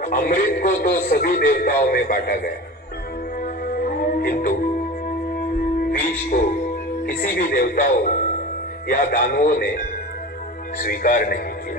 अमृत को तो सभी देवताओं में बांटा गया, किंतु विष को किसी भी देवताओं या दानवों ने स्वीकार नहीं किया।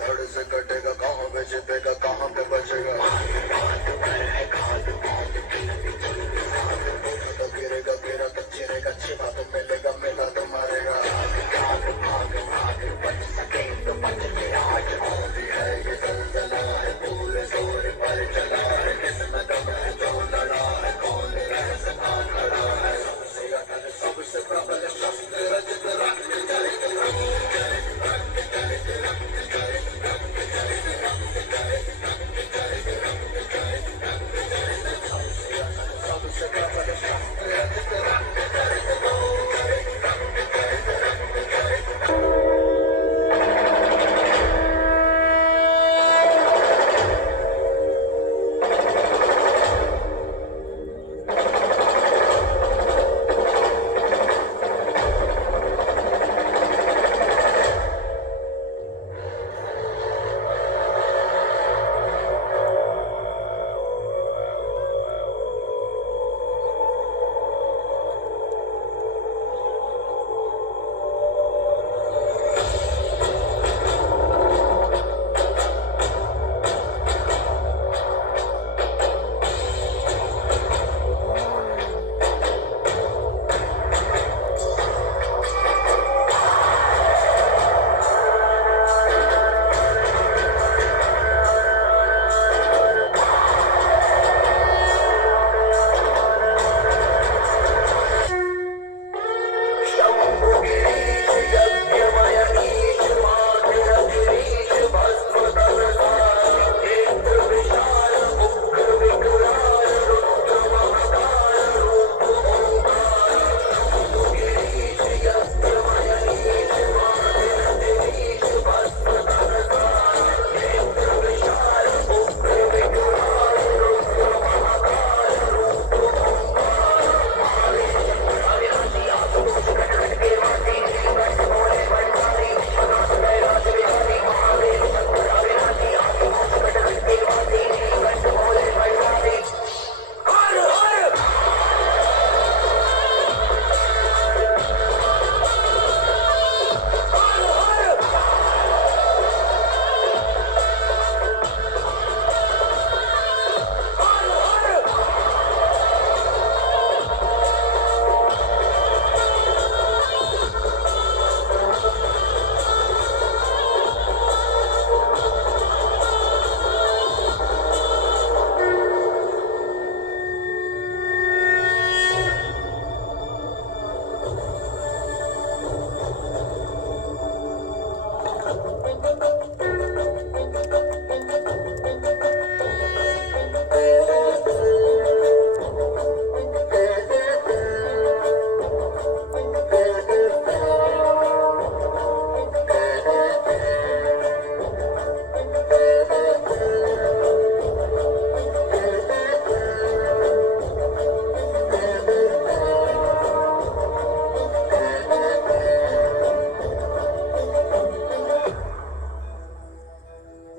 धड़ से कटेगा, कहाँ पे छिपेगा, कहाँ पे बचेगा। तो गिरेगा गिरा तो चिरेगा, छिपा तो मिलेगा, मिला तो मारेगा। बच सके तो बच के आज भी है ये दलदला है, पूरे जोर पर चला है, किसमें दम है जो लड़ा है, कौन रह सका खड़ा है। सबसे अटल सबसे प्रबल शस्त्र रजत रक्त चरित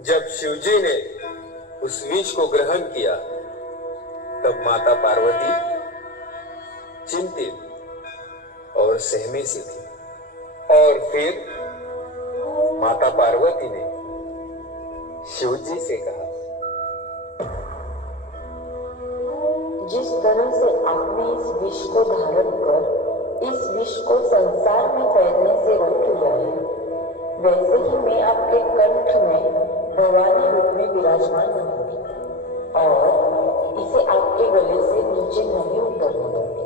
जब शिवजी ने उस विष को ग्रहण किया, तब माता पार्वती चिंतित और सहमे सी थी। और फिर माता पार्वती ने शिवजी से कहा, जिस तरह से आपने इस विष को धारण कर इस विष को संसार में फैलने से रोक लिया है, वैसे ही मैं आपके कंठ में भवानी रूप में विराजमान रहूंगी और इसे आपके गले से नीचे नहीं उतरने दूंगी।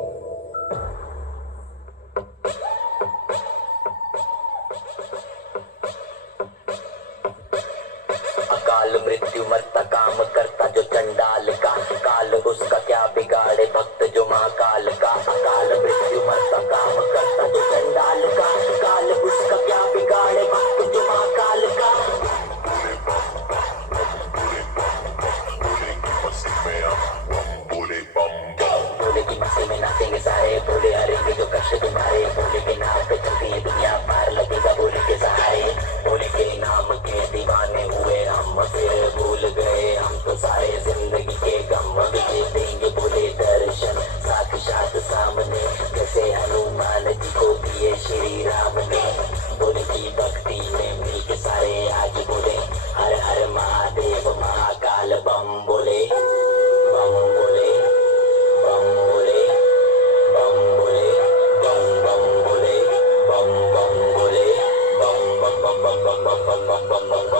अकाल मृत्यु मरता काम करता जो चंडाल का, काल उसका क्या बिगाड़े भक्त जो महाकाल का। अकाल मृत्यु मरता काम करता जो चंडाल का, काल उसका क्या बिगाड़े bum bum bum bum bum bum